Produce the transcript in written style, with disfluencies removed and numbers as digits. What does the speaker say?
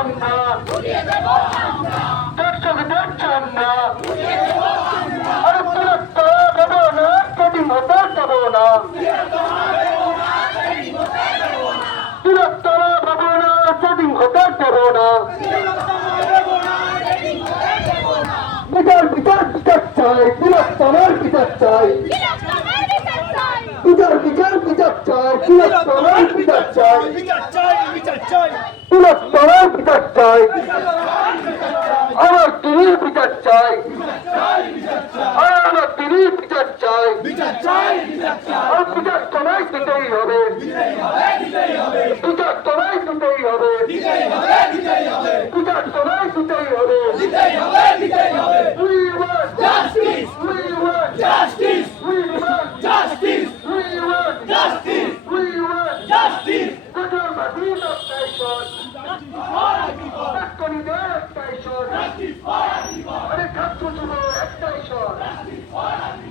আমরা দর্শকদের জন্য আরে বৃহত্তর দেব না, সেটিং হতে দেব না, বৃহত্তর দেব না, সেটিং হতে দেব না। বিচার বিচার বিচার চাই, বৃহত্তরের বিচার চাই, বিচার বিচার বিচার চাই, বৃহত্তরের বিচার চাই, বৃহত্তরের বিচার চাই, আমার তিনি বিচার চাই, আমার তিনি বিচার চাই, আর বিচার তোমায় দিতেই হবে, বিচার তোমায় দিতেই হবে, বিচার তোমায় দিতেই হবে। We want justice. We want justice. We want justice. We want justice. We want justice. Conservative station. Justice station. Justice for everyone.